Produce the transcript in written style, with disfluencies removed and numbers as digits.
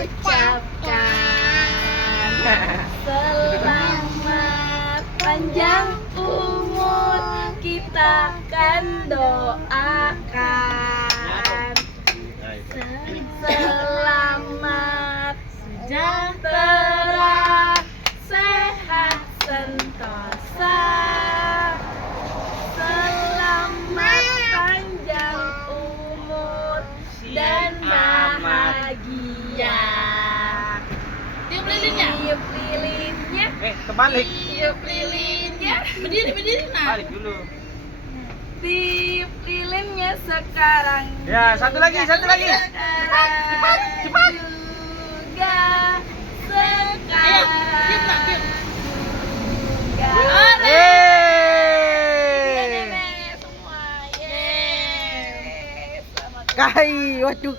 ucapkan selamat panjang umur, kita kan doakan selamat sejahtera, sehat sentosa, selamat panjang umur dan bahagia. Tiup lilinnya. Tiup lilinnya. Kebalik. Tiup lilinnya. Berdiri nah. Balik dulu. Tiup lilinnya sekarang. Ya, satu lagi. Cepat. Juga sekarang. Ayo, tiup nak, tiup. Juga. Yeay. Nenek semua. Yeay. Selamat Kai, waduh.